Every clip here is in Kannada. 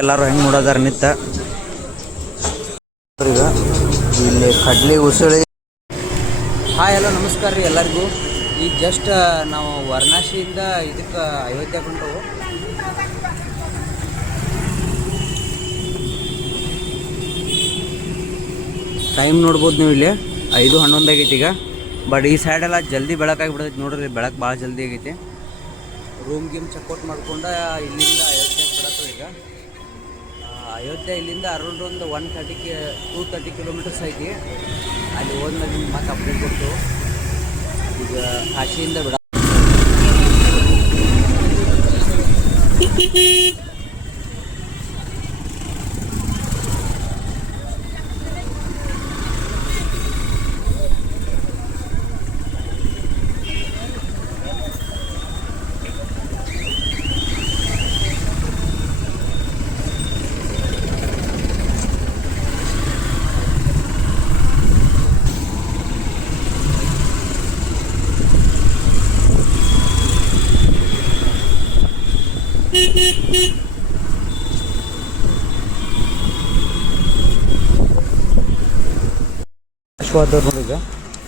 ಎಲ್ಲರೂ ಹೆಂಗೆ ನೋಡೋದಾರ ನಿತ್ತ ಈಗ ಇಲ್ಲಿ ಕಡ್ಲಿ ಉಸುಳಿ. ಹಾಯ್ ಹಲೋ ನಮಸ್ಕಾರ ರೀ ಎಲ್ಲರಿಗೂ. ಈಗ ಜಸ್ಟ್ ನಾವು ವಾರಣಾಸಿಯಿಂದ ಇದಕ್ಕೆ ಅಯೋಧ್ಯೆ ಹೊಂಟವು. ಟೈಮ್ ನೋಡ್ಬೋದು ನೀವು ಇಲ್ಲಿ 5:11 ಆಗೈತಿ ಈಗ. ಬಟ್ ಈ ಸೈಡೆಲ್ಲ ಜಲ್ದಿ ಬೆಳಕಾಗಿ ಬಿಡತೈತಿ ನೋಡ್ರಿ. ಬೆಳಕು ಭಾಳ ಜಲ್ದಿ ಆಗೈತಿ. ರೂಮ್ ಗೀಮ್ ಚೆಕ್ಔಟ್ ಮಾಡ್ಕೊಂಡು ಇಲ್ಲಿಂದ ಅಯೋಧ್ಯೆ ಬಿಡತ್ತವ ಈಗ. ಅಯೋಧ್ಯೆ ಇಲ್ಲಿಂದ ಅರೌಂಡ್ ಒಂದು 230 ಕಿಲೋಮೀಟರ್ಸ್ ಐತಿ. ಅಲ್ಲಿ ಹೋದ್ಮೇಲೆ ನಿಮ್ಗೆ ಮತ್ತೆ ಅಪ್ಡೇಟ್ ಕೊಟ್ಟು ಈಗ ಕಾಶಿಯಿಂದ ಬಿಡ. ಅಶ್ವಾದವ್ರು ನೋಡಿ ಈಗ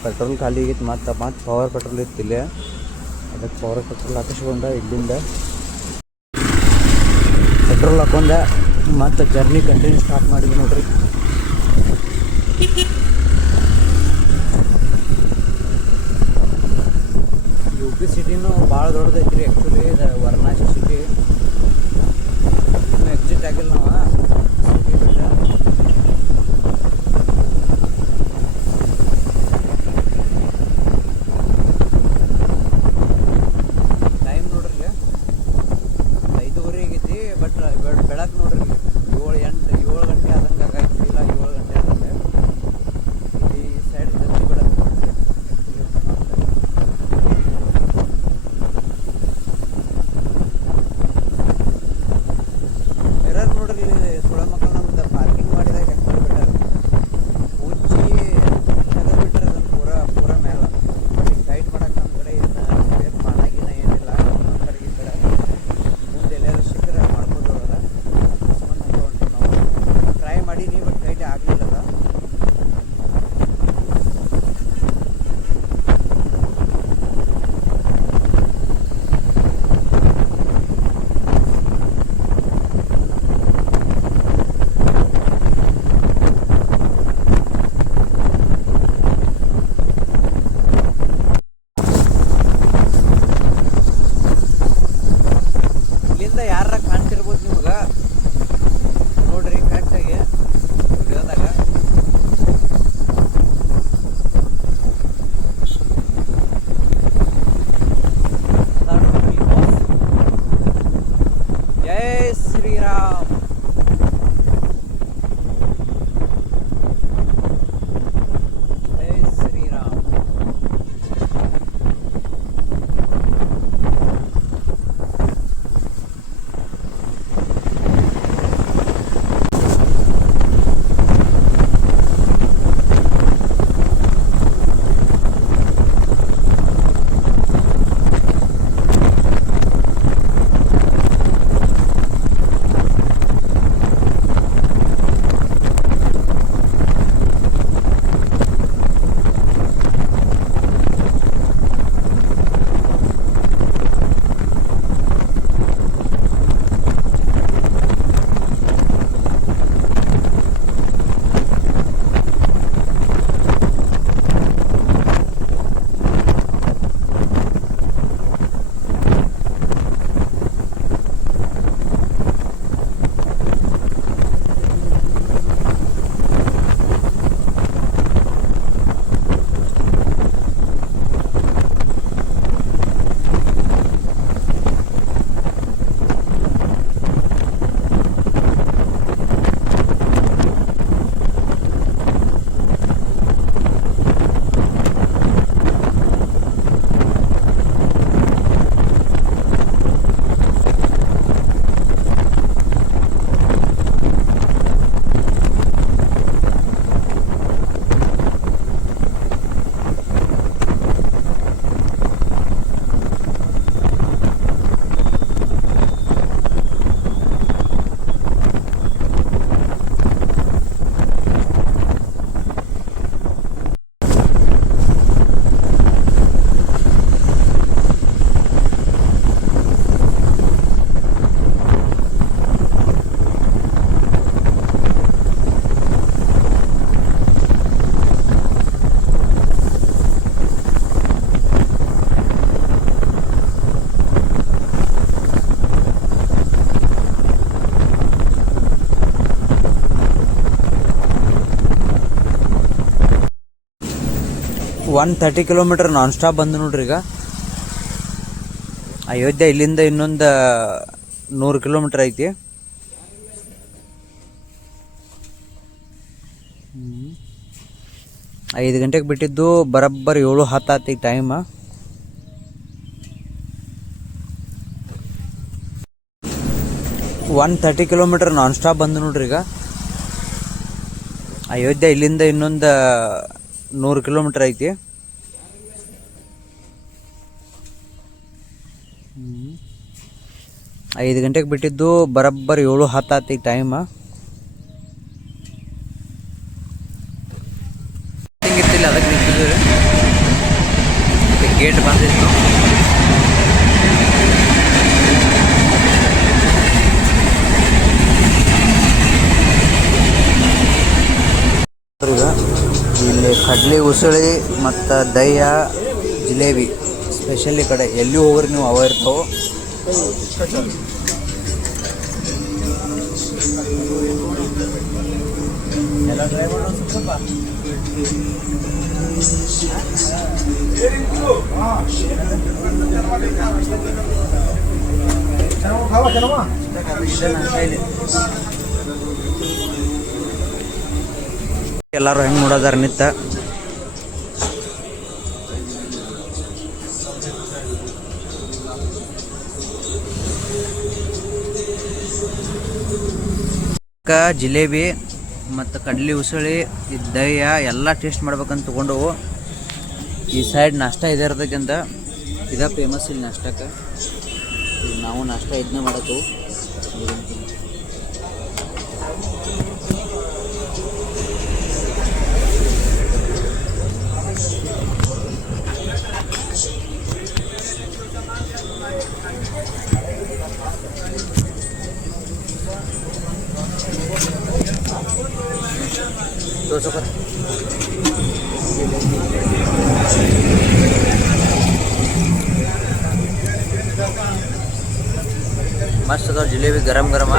ಪೆಟ್ರೋಲ್ ಖಾಲಿ ಆಗೈತಿ. ಮತ್ತೆ ಪವರ್ ಪೆಟ್ರೋಲ್ ಇತ್ತಿಲ್ಲ, ಅದಕ್ಕೆ ಪವರ್ ಪೆಟ್ರೋಲ್ ಹಾಕಿಸ್ಕೊಂಡ ಇಲ್ಲಿಂದ ಪೆಟ್ರೋಲ್ ಹಾಕೊಂಡ ಮತ್ತೆ ಜರ್ನಿ ಕಂಟಿನ್ಯೂ ಸ್ಟಾರ್ಟ್ ಮಾಡಿದ್ವಿ ನೋಡ್ರಿ. UP ಸಿಟಿನೂ ಭಾಳ ದೊಡ್ಡದೈತಿ ರೀ. ಆ್ಯಕ್ಚುಲಿ ಇದು ವಾರಣಾಸಿ ಸಿಟಿ ಇನ್ನೂ ಎಕ್ಸಿಟ್ ಆಗಿಲ್ಲ ನಾವು ಸಿಟಿ ಬಿಟ್ಟ. ಟೈಮ್ ನೋಡ್ರಿ 5:30 ಆಗೈತಿ. ಬಟ್ ಬೆಳಕು ನೋಡ್ರಿ 7 ಗಂಟೆ ಆದಂಗೆ ಆಗೈತಿ. ಇಲ್ಲ 7 ಗಂಟೆ ಆದಂಗೆ ಈ ಸೈಡ್ ಜಲ್ದಿ ಬೆಳಕು. ಮಿರರ್ ನೋಡ್ರಿ ಸುಳ ಮಕ್ಕಳು ನಮ್ದು ಪಾರ್ಕಿಂಗ್ ಮಾಡಿದಾಗ ಹೆಂಗೆ ಮಾಡಿಬಿಟ್ಟಾರ. ಉಜ್ಜಿ ತೆಗೆದ್ಬಿಟ್ರೆ ಅದನ್ನು ಪೂರ ಮೇಲೆ ಟೈಟ್ ಮಾಡಕ್ಕೆ ನಮ್ಮ ಕಡೆ ಏನು ಪಾನಾಗಿನ ಏನಿಲ್ಲ. ನಮ್ಮ ಕಡೆಗೆ ಈ ಕಡೆ ಮುಂದೆ ಎಲ್ಲಾರು ಸಿಕ್ಕರೆ ಮಾಡ್ಬೋದು. ಅದ ಹೊಂಟು ನಾವು ಟ್ರೈ ಮಾಡೀನಿ, ಬಟ್ ಟೈಟೇ ಆಗಲಿಲ್ಲ. ಇಲ್ಲಿಂದ ಯಾರ ಕಾಣ್ತಿರ್ಬೋದು ನಿಮ್ಗೆ ನೋಡ್ರಿ ಕರೆಕ್ಟಾಗಿ ವಿಡಿಯೋದಾಗ. ಜೈ ಶ್ರೀರಾಮ್. ಜೈ ಶ್ರೀರಾಮ್. 130 ಕಿಲೋಮೀಟರ್ ನಾನ್ ಸ್ಟಾಪ್ ಬಂದು ನೋಡ್ರಿ. ಈಗ ಅಯೋಧ್ಯೆ ಇಲ್ಲಿಂದ ಇನ್ನೊಂದು 100 ಕಿಲೋಮೀಟರ್ ಐತಿ. ಐದು ಗಂಟೆಗೆ ಬಿಟ್ಟಿದ್ದು ಬರೋಬ್ಬರಿ 7:10 ಆತಿ time. One 30 kilometre non stop ಬಂದು ನೋಡ್ರಿ. ಈಗ ಅಯೋಧ್ಯೆ ಇಲ್ಲಿಂದ ಇನ್ನೊಂದು 100 ಕಿಲೋಮೀಟರ್ ಐತಿ. ಐದು ಗಂಟೆಗೆ ಬಿಟ್ಟಿದ್ದು ಬರೋಬ್ಬರಿ 7:10 ಆತಿ ಟೈಮ್. ಹಿಂಗಿತ್ತಿಲ್ಲ, ಅದಕ್ಕೆ ನಿಂತಿದ್ದೀವಿ. ಗೇಟ್ ಬಂದಿತ್ತು. ಈಗ ಇಲ್ಲಿ ಕಡ್ಲಿ ಉಸುಳಿ ಮತ್ತು ದಹ್ಯ ಜಿಲೇಬಿ ಸ್ಪೆಷಲಿ ಕಡೆ ಎಲ್ಲಿ ಹೋಗ್ರಿ ನೀವು ಅವ ಇರ್ತಾವೆ. ಎಲ್ಲ ಟ್ರೈ ಮಾಡೋಣ ಸ್ವಲ್ಪ. ಎಲ್ಲರೂ ಹೆಂಗೆ ನೋಡೋದಾರ ನಿತ್ತ. ಜಿಲೇಬಿ ಮತ್ತು ಕಡ್ಲಿ ಉಸಳಿ ದಹ್ಯ ಎಲ್ಲ ಟೇಸ್ಟ್ ಮಾಡ್ಬೇಕಂತ ತೊಗೊಂಡವು. ಈ ಸೈಡ್ ನಾಷ್ಟ ಇದೆ ಇರೋದಕ್ಕಿಂತ ಇದ ಫೇಮಸ್ ಇಲ್ಲಿ ನಾಷ್ಟಕ್ಕೆ. ನಾವು ನಾಷ್ಟ ಇದನ್ನೇ ಮಾಡತ್ತೇವೆ. मस्त अदाव जिलेबी गरम गरम.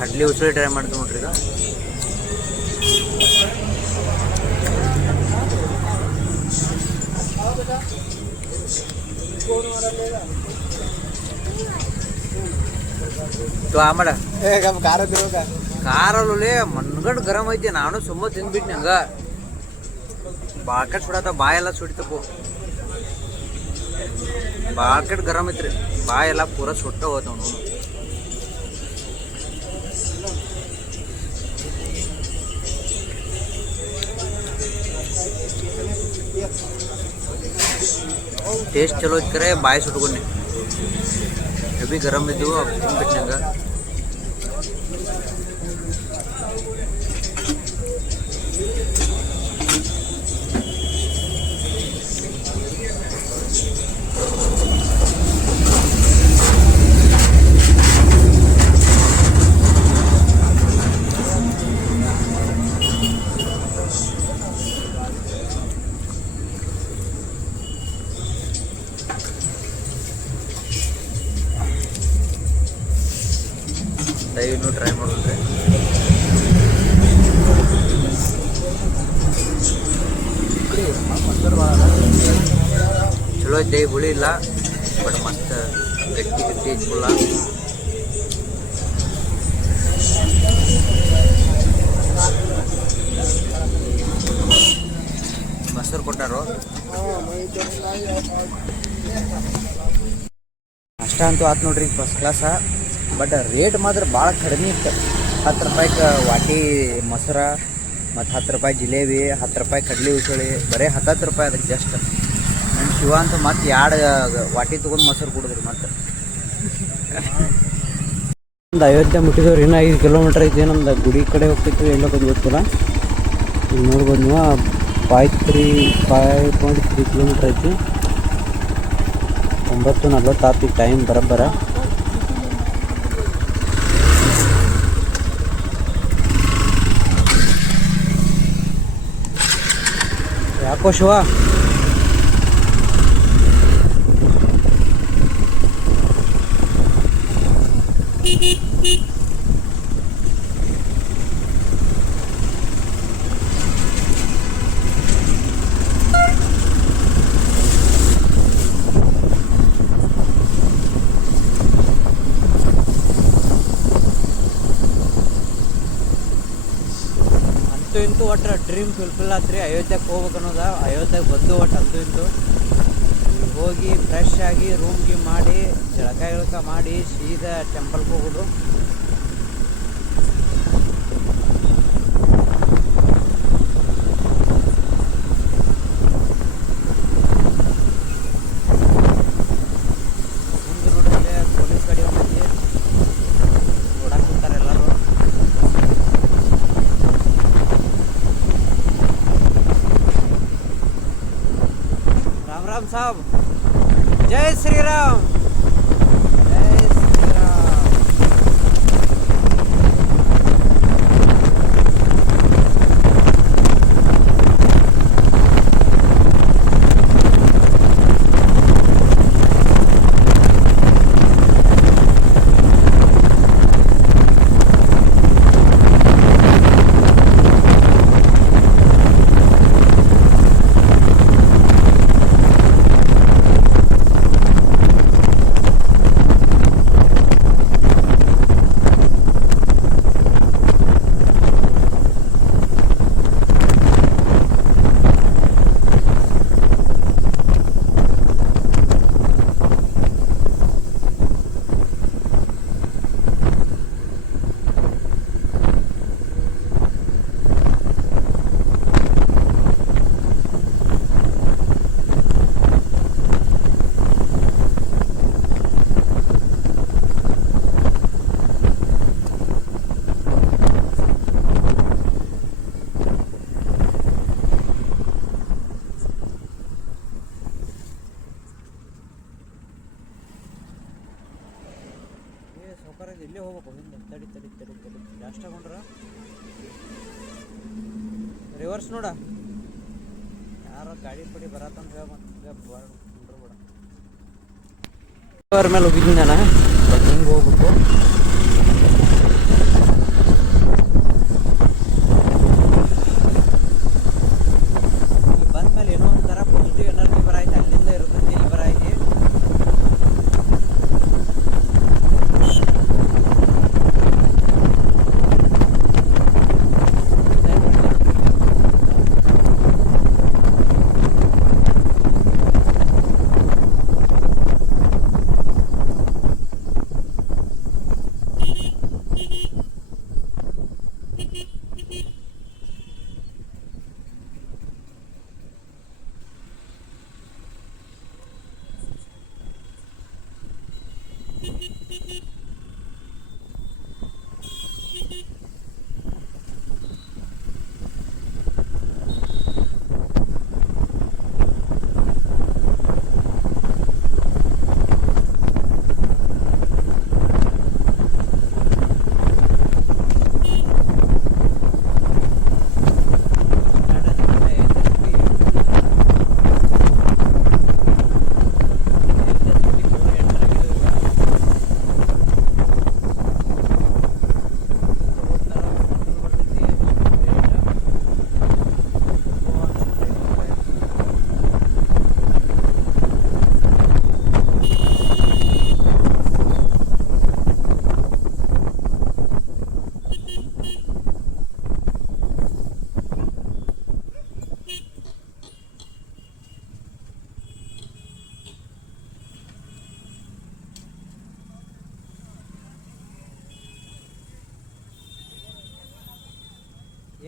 ಕಡ್ಲಿ ಉಸಳಿ ಟ್ರೈ ಮಾಡ್ತೀವಿ ನೋಡ್ರಿ. ಈಗ ಮಾಡ ಖಾರಲ್ಲೇ ಮನ್ಗಂಡು ಗರಂ ಐತಿ. ನಾನು ಸುಮ್ಮ ತಿಂದ್ಬಿಟ್ನಿ. ಹಂಗ ಬಾಕೆಟ್ ಸುಡತ್ತ, ಬಾಯೆಲ್ಲ ಸುಡಿತಪ್ಪು. ಬಾಕೆಟ್ ಗರಂ ಐತ್ರಿ, ಬಾಯೆಲ್ಲ ಪೂರ ಸುಟ್ಟ ಹೋಗ್ತಾವ. ಟೇಸ್ಟ್ ಚಲೋ ಇದ್ರೆ ಬಾಯಿ ಸುಟ್ಕೊಂಡೆ. ಹೆವಿ ಗರಂ ಇದ್ದು ತಿಂದ್ಬಿಟ್ನಂಗ. ದಯವಿಟ್ಟು ಟ್ರೈ ಮಾಡಿದ್ರೆ ಚಲೋ ಐತೆ. ಹುಳಿ ಇಲ್ಲ, ಬಟ್ ಮಸ್ತ್ ಗಟ್ಟಿ ಗಟ್ಟಿ ಫುಲ್ಲ. ಮೊಸರು ಕೊಟ್ಟಾರು. ಅಷ್ಟ ಅಂತೂ ಆತು ನೋಡ್ರಿ, ಫಸ್ಟ್ ಕ್ಲಾಸ. ಬಟ್ ರೇಟ್ ಮಾತ್ರ ಭಾಳ ಕಡಿಮೆ ಇತ್ತು. 10 ರೂಪಾಯಿಗೆ ವಾಟಿ ಮೊಸರ ಮತ್ತು 10 ರೂಪಾಯಿ ಜಿಲೇಬಿ, 10 ರೂಪಾಯಿ ಕಡ್ಲಿ ಉಸಳಿ, ಬರೀ 10 ರೂಪಾಯಿ ಅದಕ್ಕೆ ಜಸ್ಟ್. ಶಿವ ಅಂತ ಮತ್ತೆ ಎರಡು ವಾಟಿ ತೊಗೊಂಡು ಮೊಸರು ಕುಡಿದ್ರಿ ಮತ್ತೆ. ಒಂದು ಅಯೋಧ್ಯೆ ಮುಟ್ಟಿದವ್ರು ಇನ್ನೂ 5 ಕಿಲೋಮೀಟ್ರ್ ಐತಿ. ನಮ್ದು ಗುಡಿ ಕಡೆ ಹೋಗ್ತಿತ್ತು ಎಲ್ಲೋ ಗೊತ್ತಿಲ್ಲ. ಇಲ್ಲಿ ನೋಡ್ಬೋದು ನೀವು 5.3 ಕಿಲೋಮೀಟ್ರ್ ಐತಿ. 9:40 ಟೈಮ್ ಬರೋಬ್ಬರ. ಯಾಕೋ ಶಿವ ಇಂತೂ ಒಟ್ಟು ಡ್ರೀಮ್ ಫುಲ್ಫಿಲ್ ಆತ್ರಿ. ಅಯೋಧ್ಯೆಗೆ ಹೋಗ್ಬೇಕು ಅನ್ನೋದ. ಅಯೋಧ್ಯೆಗೆ ಬಂದು ಒಟ್ಟು ಅಂತೂ ಇಂತೂ ಹೋಗಿ ಫ್ರೆಶ್ ಆಗಿ ರೂಮ್ ಗೀಮ್ ಮಾಡಿ ಜಳಕ ಮಾಡಿ ಸೀದಾ ಟೆಂಪಲ್ಗೆ ಹೋಗೋದು. ಮುಂದೆ ನೋಡಿದ್ರೆ ಪೊಲೀಸ್ ಗಾಡಿ ಹೋಗಿ ಓಡಾಕ್ ಕುಂತಾರೆ ಎಲ್ಲರೂ. राम राम साहब, जय श्री राम, जय श्री राम। ಇಲ್ಲೇ ಹೋಗ್ಬೇಕು. ಹಿಂದೆ ತಡಿ ತಡಿ ತಡಿ ತಡಿ ಲಾಸ್ಟ್ ತಗೊಂಡ್ರ ರಿವರ್ಸ್ ನೋಡ. ಯಾರೋ ಗಾಡಿ ಪಡಿ ಬರತ್ತಂತ ಹೇಳ ಮತ್ತೆ ಮೇಲೆ ಹೋಗಿದ್ದೀನಿ ನಾನು. ಹಿಂಗೆ ಹೋಗ್ಬೇಕು. ಇಲ್ಲಿ ಬಂದ್ಮೇಲೆ ಏನೋ ಒಂಥರ ಪಾಸಿಟಿವ್ ಎನರ್ಜಿ ಬರಾಯ್ತು. ಅಲ್ಲಿಂದ ಇರ್ತೈತಿ ಇಲ್ಲಿ ಬರಾಯ್ತು.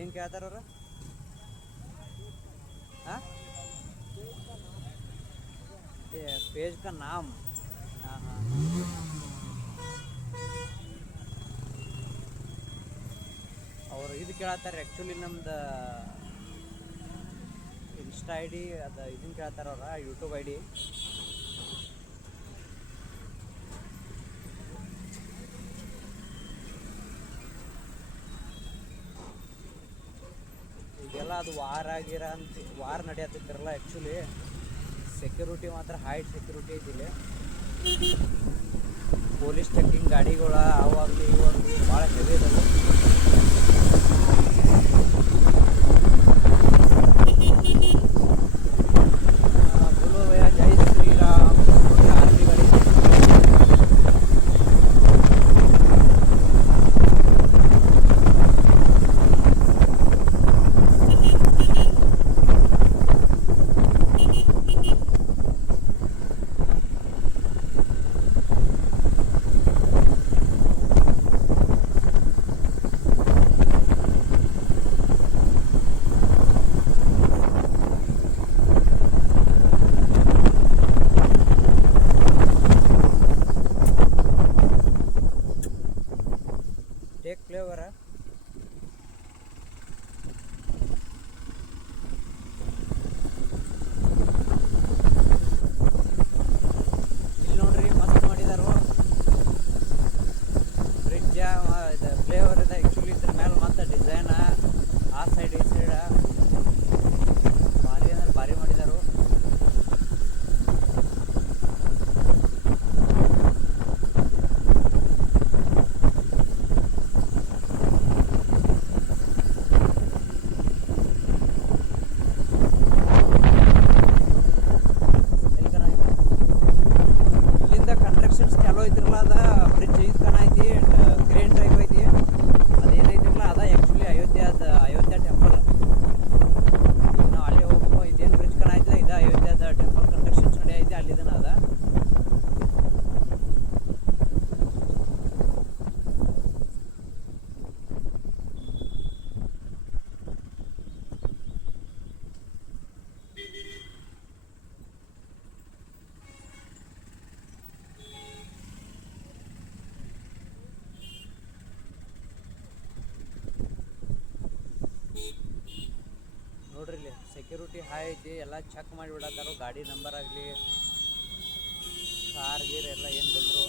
ಏನು ಕೇಳ್ತಾರವ್ರ? ಹಾಂ पेज का नाम, हाँ हाँ, ಅವ್ರು ಇದು ಕೇಳತ್ತಾರೆ ಆ್ಯಕ್ಚುಲಿ ನಮ್ದು ಇನ್ಸ್ಟಾ ಐ ಡಿ ಅದು ಇದನ್ನು ಕೇಳ್ತಾರೆ ಅವ್ರ ಯೂಟ್ಯೂಬ್ ಐ ಡಿ. ಈಗೆಲ್ಲ ಅದು ವಾರ ನಡೆಯತ್ತಿರಲ್ಲ ಆ್ಯಕ್ಚುಲಿ. ಸೆಕ್ಯೂರಿಟಿ ಮಾತ್ರ ಹೈಟ್ ಸೆಕ್ಯೂರಿಟಿ ಐತಿಲ್ಲ. ಪೊಲೀಸ್ ಚೆಕಿಂಗ್ ಗಾಡಿಗಳ ಅವಾಗಲಿ ಇವಾಗಲಿ ಭಾಳ ಹೆವಿ ಇದಾವೆ. बोलो भैया जय श्री राम. आरती गाड़ी टेक फ्लेवर है. ಇಲ್ಲಿ ನೋಡ್ರಿ ಮಸ್ತ್ ಮಾಡಿದಾರು ಬ್ರಿಡ್ಜ್. ಇದು ಫ್ಲೇವರ್ ಇದೆ ಆ್ಯಕ್ಚುಲಿ. ಇದ್ರ ಮೇಲೆ ಮತ್ತೆ ಡಿಸೈನ್ ಆ ಸೈಡ್ ಈ ಸೈಡ್ ಭಾರಿ ಅಂದ್ರೆ ಭಾರಿ ಮಾಡಿದಾರು. ಕನ್ಸ್ಟ್ರಕ್ಷನ್ಸ್ ಚಾಲೂ ಐತಿರಲ್ಲ, ಅದ ಬ್ರಿಡ್ಜ್ ಇದು ಕನ ಐತಿ, ಕ್ರೇನ್ ಟೈಪ್ ಐತಿ. ಅದೇನೈತಿರಲ್ಲ ಅದ ಆ್ಯಕ್ಚುಲಿ ಅಯೋಧ್ಯ ಟೆಂಪಲ್. ಈಗ ನಾವು ಅಲ್ಲಿ ಹೋಗ್ಬೇಕು. ಇದೇನು ಬ್ರಿಡ್ಜ್ ಕನ ಐತಿಲ್ಲ, ಇದು ಅಯೋಧ್ಯದ ಟೆಂಪಲ್ ಕನ್ಸ್ಟ್ರಕ್ಷನ್ಸ್ ನಡೆ ಐತಿ, ಅಲ್ಲಿದನ ಅದ. ನೋಡ್ರಿ ಇಲ್ಲಿ ಸೆಕ್ಯೂರಿಟಿ ಹೈ ಐತಿ. ಎಲ್ಲ ಚೆಕ್ ಮಾಡಿ ಬಿಡತ್ತಾರು. ಗಾಡಿ ನಂಬರ್ ಆಗಲಿ ಕಾರ್ ಗೀರ್ ಎಲ್ಲ ಏನು ಬಂದರು.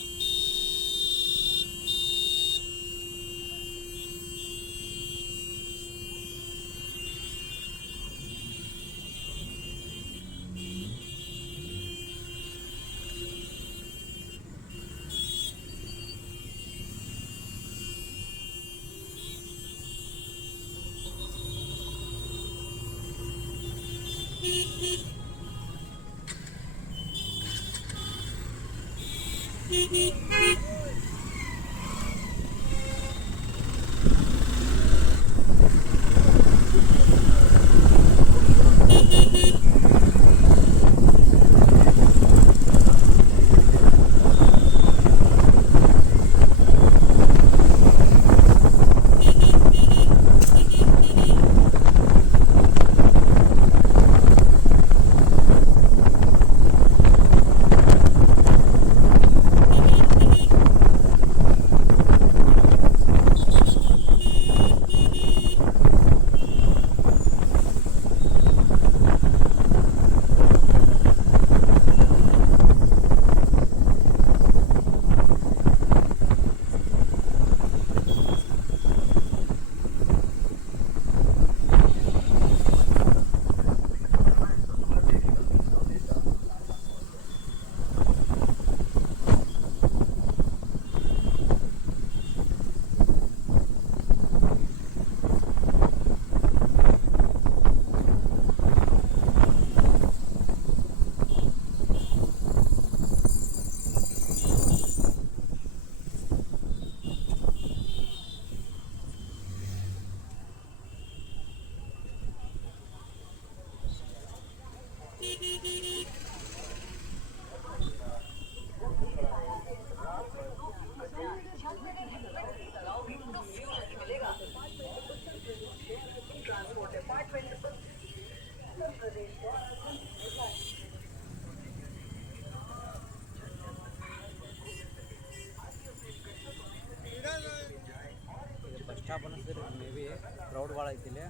ಕ್ರೌಡ್ ಭಾಳ ಐತಿ ಇಲ್ಲಿ.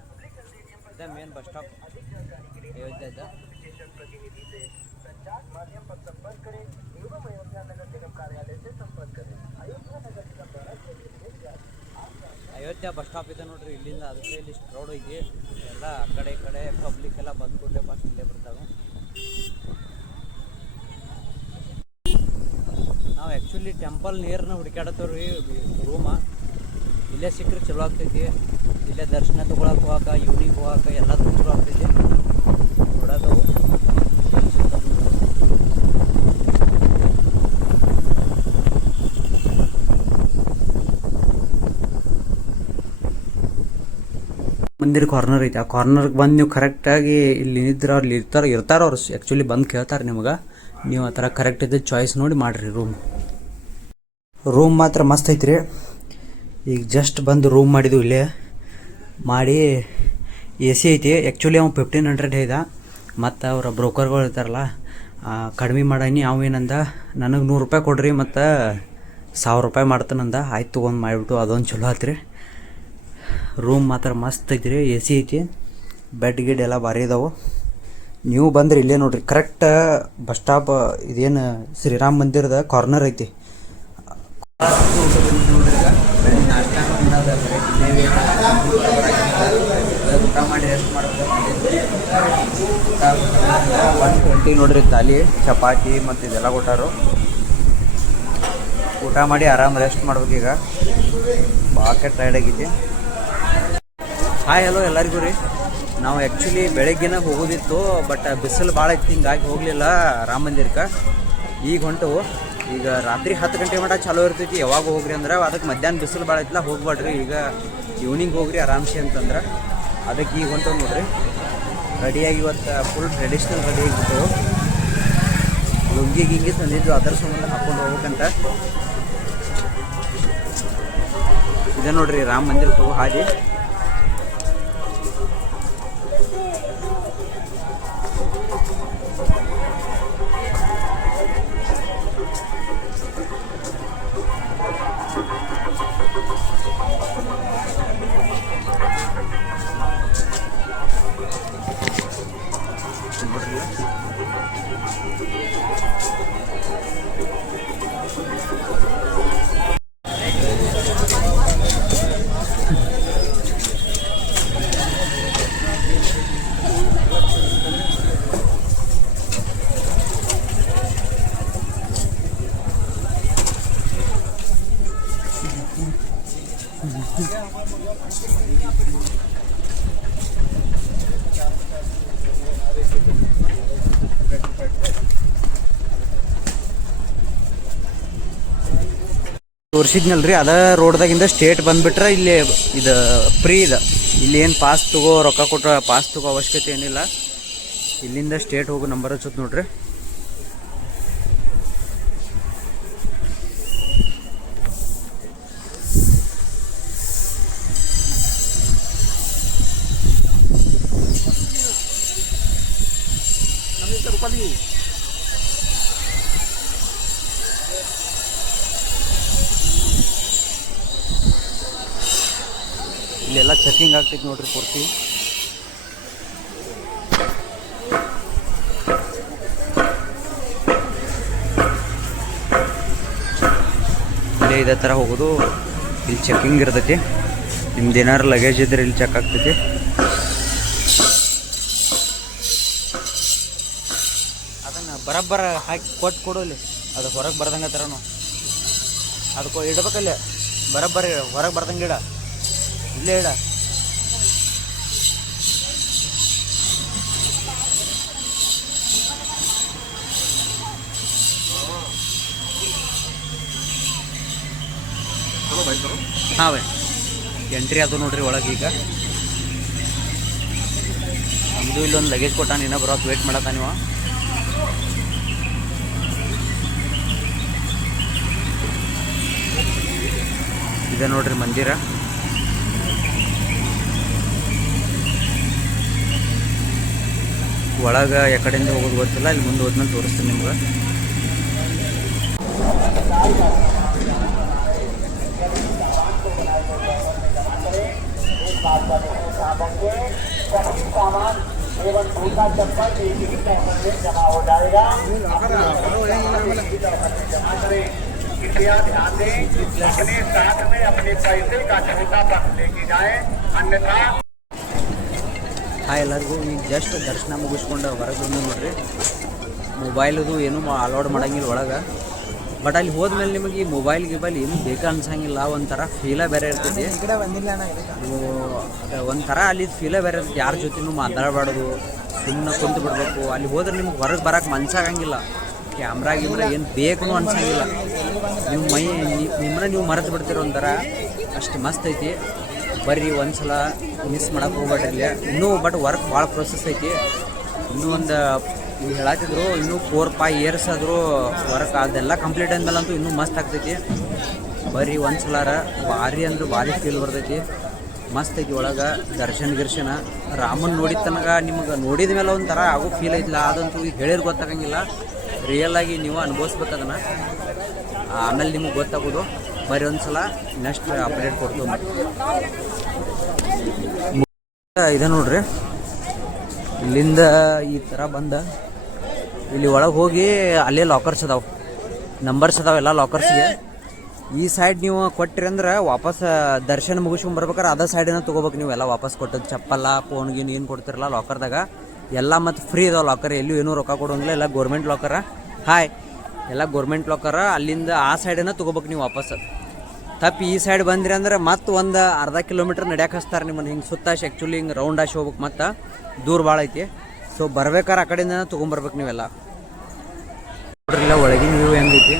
ಇದೇ ಮೇನ್ ಬಸ್ ಸ್ಟಾಪ್ ಅಯೋಧ್ಯೆದ. ಅಯೋಧ್ಯ ಬಸ್ ಸ್ಟಾಪ್ ಇದೆ ನೋಡ್ರಿ ಇಲ್ಲಿಂದ. ಅದಕ್ಕೆ ಇಲ್ಲಿ ಕ್ರೌಡ್ ಐತಿ. ಎಲ್ಲ ಆ ಕಡೆ ಈ ಕಡೆ ಪಬ್ಲಿಕ್ ಎಲ್ಲ ಬಂದು ಕೂಡಲೇ ಫಸ್ಟ್ ಇಲ್ಲೇ ಬರ್ತಾವೆ. ನಾವು ಆ್ಯಕ್ಚುಲಿ ಟೆಂಪಲ್ ನೀರನ್ನ ಹುಡುಕಾಡತ್ತವ್ರಿ ರೂಮ. ಇಲ್ಲೇ ಸಿಕ್ಕರೆ ಚಲೋ ಆಗ್ತೈತಿ. ಇಲ್ಲೇ ದರ್ಶನ ತೊಗೊಳಕ್ಕೆ ಹೋಗಕ್ಕೆ, ಈವ್ನಿಂಗ್ ಹೋಗಕ್ಕೆ ಎಲ್ಲದಕ್ಕೂ ಚಲೋ ಆಗ್ತೈತಿ. ನೋಡೋದವು ಮಂದಿರ ಕಾರ್ನರ್ ಐತಿ. ಆ ಕಾರ್ನರ್ಗೆ ಬಂದು ನೀವು ಕರೆಕ್ಟಾಗಿ ಇಲ್ಲಿ ನಿಂತಿದ್ರೆ ಅವ್ರು ಇರ್ತಾರೆ ಅವ್ರು ಆ್ಯಕ್ಚುಲಿ ಬಂದು ಕೇಳ್ತಾರೆ ನಿಮಗೆ. ನೀವು ಆ ಥರ ಕರೆಕ್ಟ್ ಇದ್ದ ಚಾಯ್ಸ್ ನೋಡಿ ಮಾಡಿರಿ. ರೂಮ್ ಮಾತ್ರ ಮಸ್ತ್ ಐತ್ರಿ. ಈಗ ಜಸ್ಟ್ ಬಂದು ರೂಮ್ ಮಾಡಿದ್ವಿ ಇಲ್ಲೇ ಮಾಡಿ. AC ಐತಿ. ಆ್ಯಕ್ಚುಲಿ ಅವ್ನು 1500 ಹೇಳ್ದ. ಮತ್ತು ಅವ್ರ ಬ್ರೋಕರ್ಗಳು ಇರ್ತಾರಲ್ಲ ಕಡಿಮೆ ಮಾಡೀನಿ. ಅವೇನಂದ ನನಗೆ 100 ರೂಪಾಯಿ ಕೊಡ್ರಿ ಮತ್ತು 1000 ರೂಪಾಯಿ ಮಾಡ್ತಾನಂದ. ಆಯ್ತು ತೊಗೊಂಡು ಮಾಡಿಬಿಟ್ಟು ಅದೊಂದು ಚಲೋ ಆತ್ರಿ. ರೂಮ್ ಮಾತ್ರ ಮಸ್ತ್ ಐತ್ರಿ. AC ಐತಿ. ಬೆಡ್ ಗಿಡ್ ಎಲ್ಲ ಭಾರಿ ಇದಾವೆ. ನೀವು ಬಂದ್ರೆ ಇಲ್ಲೇ ನೋಡ್ರಿ ಕರೆಕ್ಟ್ ಬಸ್ ಸ್ಟಾಪ್. ಇದೇನು ಶ್ರೀರಾಮ ಮಂದಿರದ ಕಾರ್ನರ್ ಐತಿ. ಊಟ ಮಾಡಿ ರೆಸ್ಟ್ ಮಾಡ್ಬೇಕು. 120 ನೋಡ್ರಿ ತಾಲಿ, ಚಪಾತಿ ಮತ್ತು ಇದೆಲ್ಲ ಕೊಟ್ಟಾರು. ಊಟ ಮಾಡಿ ಆರಾಮ್ ರೆಸ್ಟ್ ಮಾಡ್ಬೇಕೀಗ. ಭಾಳ ಟೈರ್ಡ್ ಆಗೈತಿ. ಹಾಯ್ ಹಲೋ ಎಲ್ಲರಿಗೂ ರೀ. ನಾವು ಆ್ಯಕ್ಚುಲಿ ಬೆಳಗ್ಗೆನ ಹೋಗೋದಿತ್ತು, ಬಟ್ ಬಿಸಿಲು ಭಾಳ ಐತಿ, ಹಿಂಗಾಗಿ ಹೋಗಲಿಲ್ಲ ರಾಮ ಮಂದಿರಕ್ಕೆ. ಈಗ ಹೊಂಟವು. ಈಗ ರಾತ್ರಿ 10 ಗಂಟೆ ಮಟ್ಟ ಚಾಲೂ ಇರ್ತೈತಿ. ಯಾವಾಗ ಹೋಗ್ರಿ ಅಂದ್ರೆ ಅದಕ್ಕೆ ಮಧ್ಯಾಹ್ನ ಬಿಸಿಲು ಭಾಳ ಐತಿಲ್ಲ, ಹೋಗ್ಬೇಡ್ರಿ. ಈಗ ಈವ್ನಿಂಗ್ ಹೋಗ್ರಿ ಆರಾಮ್ಸೆ ಅಂತಂದ್ರೆ ಅದಕ್ಕೆ ಈಗ ಹೊಂಟವು ನೋಡ್ರಿ. ರೆಡಿಯಾಗಿ ಇವತ್ತು ಫುಲ್ ಟ್ರೆಡಿಷ್ನಲ್ ರೆಡಿ ಆಗಿಬಿಟ್ಟು ಲುಂಗಿ ಗಿಂಗಿ ತಂದಿದ್ದು, ಅದರ ಸಂಬಂಧ ಹಾಕ್ಕೊಂಡು ಹೋಗ್ಬೇಕಂತ. ಇದೆ ನೋಡ್ರಿ ರಾಮ ಮಂದಿರಕ್ಕೆ ಹೋಗೋ ಹಾದಿ. ತೋರಿಸಿದ್ನಲ್ರಿ ಅದ ರೋಡ್ದಾಗಿಂದ ಸ್ಟೇಟ್ ಬಂದುಬಿಟ್ರೆ ಇಲ್ಲಿ ಇದು ಫ್ರೀ ಇದೆ. ಇಲ್ಲಿ ಏನು ಪಾಸ್ ತಗೋ ರೊಕ್ಕ ಕೊಟ್ಟರೆ ಪಾಸ್ ತಗೋ ಅವಶ್ಯಕತೆ ಏನಿಲ್ಲ. ಇಲ್ಲಿಂದ ಸ್ಟೇಟ್ ಹೋಗೋ ನಂಬರ್ ಹಚ್ಚೋದು ನೋಡ್ರಿ. ಇಲ್ಲೆಲ್ಲ ಚೆಕಿಂಗ್ ಆಗ್ತೈತಿ ನೋಡ್ರಿ ಪೂರ್ತಿ. ಇಲ್ಲೇ ಇದೇ ಥರ ಹೋಗೋದು. ಇಲ್ಲಿ ಚೆಕಿಂಗ್ ಇರ್ತೈತಿ. ನಿಮ್ದು ಏನಾರು ಲಗೇಜ್ ಇದ್ರೆ ಇಲ್ಲಿ ಚೆಕ್ ಆಗ್ತೈತಿ. ಅದನ್ನು ಬರಬ್ಬರ ಹಾಕಿ ಕೊಡು ಇಲ್ಲಿ. ಅದು ಹೊರಗೆ ಬರ್ದಂಗೆ ಥರನು ಅದಕ್ಕೆ ಇಡ್ಬೇಕಲ್ಲೇ. ಬರಬ್ಬರಿ ಹೊರಗೆ ಬರ್ದಂಗೆ ಇಡ. ಇಲ್ಲೇ ಇಡ. ಹಾಂ ಬೈ ಎಂಟ್ರಿ ಅದು ನೋಡ್ರಿ ಒಳಗೆ. ಈಗ ನಮ್ಮದು ಇಲ್ಲೊಂದು ಲಗೇಜ್ ಕೊಟ್ಟಾನ, ಇನ್ನೂ ಬರೋಕೆ ವೇಟ್ ಮಾಡತ್ತ ನೀವು. ಇದೆ ನೋಡ್ರಿ ಮಂದಿರ. ಒಳಗೆ ಎಕಡೆಯಿಂದ ಹೋಗೋದು ಗೊತ್ತಿಲ್ಲ. ಇಲ್ಲಿ ಮುಂದೆ ಹೋದ್ಮೇಲೆ ತೋರಿಸ್ತೀನಿ ನಿಮ್ಗೆ. कृपया ध्यान दें, अपने साथ में अपने पैसे का छोटा बक्स लेके जाएं, अन्यथा ಹಾಯ್ ಎಲ್ಲರಿಗೂ. ಈಗ ಜಸ್ಟ್ ದರ್ಶನ ಮುಗಿಸ್ಕೊಂಡು ಹೊರಗೆ ಬಂದು ನೋಡ್ರಿ. ಮೊಬೈಲದು ಏನೂ ಅಲೋಡ್ ಮಾಡೋಂಗಿಲ್ಲ ಒಳಗೆ. ಬಟ್ ಅಲ್ಲಿ ಹೋದ್ಮೇಲೆ ನಿಮಗೆ ಈ ಮೊಬೈಲ್ ಗಿಬೈಲ್ ಏನು ಬೇಕಾ ಅನ್ಸಂಗಿಲ್ಲ. ಒಂಥರ ಫೀಲೇ ಬೇರೆ ಇರ್ತೈತಿ. ಒಂಥರ ಅಲ್ಲಿ ಫೀಲೇ ಬೇರೆ ಇರ್ತೈತಿ. ಯಾರ ಜೊತೆನೂ ಮಾತಾಡಬಾರ್ದು, ಸುಮ್ಮನೆ ಕುಂತು ಬಿಡಬೇಕು. ಅಲ್ಲಿ ಹೋದ್ರೆ ನಿಮ್ಗೆ ಹೊರಗೆ ಬರೋಕೆ ಮನ್ಸಾಗಂಗಿಲ್ಲ. ಕ್ಯಾಮ್ರಾ ಗಿಮ್ರಾ ಏನು ಬೇಕು ಅನ್ಸಂಗಿಲ್ಲ. ನೀವು ನಿಮ್ಮನ್ನ ನೀವು ಮರೆತು ಬಿಡ್ತೀರ. ಒಂಥರ ಅಷ್ಟು ಮಸ್ತ್ ಐತಿ. ಬರ್ರಿ ಒಂದ್ಸಲ ಮಿಸ್ ಮಾಡೋಕೆ ಹೋಗ್ಬೇಡ್ರಿ ಇಲ್ಲಿ. ಇನ್ನೂ ಬಟ್ ವರ್ಕ್ ಭಾಳ ಪ್ರೊಸೆಸ್ ಐತಿ. ಇನ್ನೂ ಒಂದು ಈಗ ಹೇಳತ್ತಿದ್ರು ಇನ್ನೂ 4-5 ಇಯರ್ಸ್ ಆದರೂ ವರ್ಕ್ ಅದೆಲ್ಲ ಕಂಪ್ಲೀಟ್ ಆದ್ಮೇಲೆ ಅಂತೂ ಇನ್ನೂ ಮಸ್ತ್ ಆಗ್ತೈತಿ. ಬರ್ರಿ ಒಂದ್ಸಲಾರ. ಭಾರಿ ಅಂದ್ರೆ ಭಾರಿ ಫೀಲ್ ಬರ್ತೈತಿ. ಮಸ್ತ್ ಐತಿ ಒಳಗೆ. ಗಿರ್ಶನ ರಾಮನ್ ನೋಡಿದ ತನಕ ನಿಮ್ಗೆ ನೋಡಿದ ಮೇಲೆ ಒಂಥರ ಆಗೋ ಫೀಲ್ ಐತಿಲ್ಲ. ಅದಂತೂ ಈಗ ಹೇಳಿದ್ರೆ ಗೊತ್ತಾಗಂಗಿಲ್ಲ. ರಿಯಲ್ ಆಗಿ ನೀವು ಅನುಭವಿಸ್ಬೇಕು ಅದನ್ನು. ಆಮೇಲೆ ನಿಮಗೆ ಗೊತ್ತಾಗೋದು. ಬರ್ರಿ ಒಂದ್ಸಲ ನೆಕ್ಸ್ಟ್ ಅಪ್ಡೇಟ್ ಕೊಡ್ತೀವಿ. ಇದೆ ನೋಡ್ರಿ, ಇಲ್ಲಿಂದ ಈ ಥರ ಬಂದ ಇಲ್ಲಿ ಒಳಗೆ ಹೋಗಿ ಅಲ್ಲೇ ಲಾಕರ್ಸ್ ಅದಾವೆ, ನಂಬರ್ಸ್ ಅದಾವೆ ಎಲ್ಲ ಲಾಕರ್ಸ್ಗೆ. ಈ ಸೈಡ್ ನೀವು ಕೊಟ್ಟಿರಿ ಅಂದ್ರೆ ವಾಪಸ್ ದರ್ಶನ ಮುಗಿಸ್ಕೊಂಡು ಬರ್ಬೇಕಾರೆ ಅದೇ ಸೈಡಿನ ತೊಗೋಬೇಕು ನೀವು. ಎಲ್ಲ ವಾಪಸ್ ಕೊಟ್ಟದ್ದು ಚಪ್ಪಲ್ಲ ಫೋನ್ ಗೀನ್ ಏನು ಕೊಡ್ತಿರಲ್ಲ ಲಾಕರ್ದಾಗ ಎಲ್ಲ ಮತ್ತು ಫ್ರೀ ಇದಾವೆ ಲಾಕರ್. ಎಲ್ಲೂ ಏನೂ ರೊಕ್ಕ ಕೊಡೋಂಗಿಲ್ಲ. ಎಲ್ಲ ಗೋರ್ಮೆಂಟ್ ಲಾಕರ. ಹಾಯ್, ಎಲ್ಲ ಗೋರ್ಮೆಂಟ್ ಲಾಕರ. ಅಲ್ಲಿಂದ ಆ ಸೈಡನ್ನ ತೊಗೋಬೇಕು ನೀವು ವಾಪಸ್. ತಪ್ಪು ಈ ಸೈಡ್ ಬಂದ್ರಿ ಅಂದ್ರೆ ಮತ್ತೆ ಒಂದು ಅರ್ಧ ಕಿಲೋಮೀಟ್ರ್ ನಡ್ಯಾಕೆ ಹಚ್ತಾರೆ ನಿಮ್ಮನ್ನು. ಹಿಂಗೆ ಸುತ್ತಾಶಿ ಆ್ಯಕ್ಚುಲಿ ಹಿಂಗೆ ರೌಂಡ್ ಆಶಿ ಹೋಗ್ಬೇಕು. ಮತ್ತು ದೂರ ಭಾಳ ಐತಿ. ಸೊ ಬರ್ಬೇಕಾರೆ ಆ ಕಡೆಯಿಂದ ತೊಗೊಂಬರ್ಬೇಕು ನೀವೆಲ್ಲ. ನೋಡ್ರಿಲ್ಲ ಒಳಗಿನ ವ್ಯೂ ಹೆಂಗೈತಿ.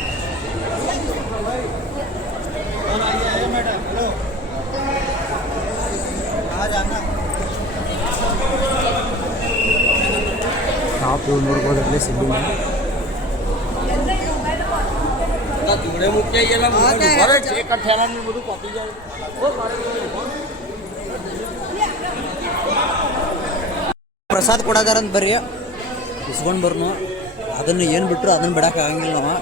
ಟಾಪ್ ವ್ಯೂ ನೋಡ್ಬೋದ್ರಲ್ಲಿ ಸಿದ್ದಿನ. ಪ್ರಸಾದ್ ಕೊಡೋದಾರಂತ ಬರ್ರಿ ಇಸ್ಕೊಂಡು ಬರ್ನು. ಅದನ್ನು ಏನು ಬಿಟ್ಟರು ಅದನ್ನು ಬಿಡಕ್ಕೆ ಆಗಂಗಿಲ್ಲ ನಾವು.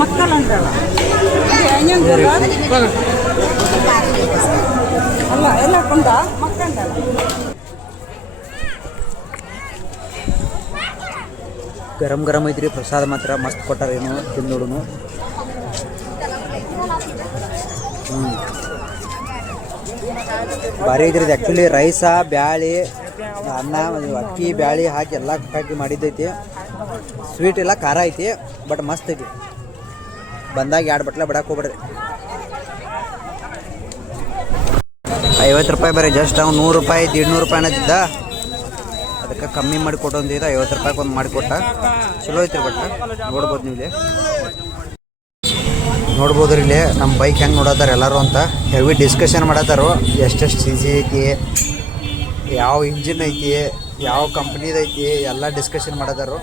ಮಕ್ಕಳಂದ್ರಲ್ಲ ಅಲ್ಲ ಎಲ್ಲ ಕೊಂಡ ಮಕ್ಕಂದಲ್ಲ. ಗರಂ ಗರಂ ಐತ್ರಿ ಪ್ರಸಾದ ಮಾತ್ರ ಮಸ್ತ್ ಕೊಟ್ಟಾರ. ಏನು ತಿಂದೋಡುನು. ಭಾರಿ ಐತ್ರಿ ಇದು. ಆ್ಯಕ್ಚುಲಿ ರೈಸ ಬ್ಯಾಳಿ ಅನ್ನ ಅಕ್ಕಿ ಬ್ಯಾಳಿ ಹಾಕಿ ಎಲ್ಲ ಹಾಕಿ ಮಾಡಿದ್ದೈತಿ. ಸ್ವೀಟ್ ಎಲ್ಲ ಖಾರ ಐತಿ ಬಟ್ ಮಸ್ತ್ ಐತಿ. ಬಂದಾಗ 2 ಬಟ್ಲ ಬಿಡಕ್ಕೆ ಹೋಗ್ಬೇಡ್ರಿ. 50 ರೂಪಾಯಿ ಬರೀ ಜಸ್ಟ್. ಅವ್ನು 100 ರೂಪಾಯಿ 150 ರೂಪಾಯಿ ಅನ್ನತ್ತಿದ್ದ. ಅದಕ್ಕೆ ಕಮ್ಮಿ ಮಾಡಿ ಕೊಟ್ಟೊಂದಿದ್ದ. 50 ರೂಪಾಯಿಗೆ ಒಂದು ಮಾಡಿಕೊಟ್ಟ. ಚಲೋ ಐತ್ರಿ ಬಟ್ ನೋಡ್ಬೋದು ನೀವು ಇಲ್ಲಿ. ನೋಡ್ಬೋದ್ರಿ ಇಲ್ಲಿ ನಮ್ಮ ಬೈಕ್ ಹೆಂಗೆ ನೋಡತ್ತಾರ ಎಲ್ಲರೂ ಅಂತ. ಹೆವಿ ಡಿಸ್ಕಷನ್ ಮಾಡತ್ತಾರು. ಎಷ್ಟೆಷ್ಟು CC ಐತಿ, ಯಾವ ಇಂಜಿನ್ ಐತಿ, ಯಾವ ಕಂಪ್ನಿದು ಐತಿ ಎಲ್ಲ ಡಿಸ್ಕಷನ್ ಮಾಡತ್ತಾರು.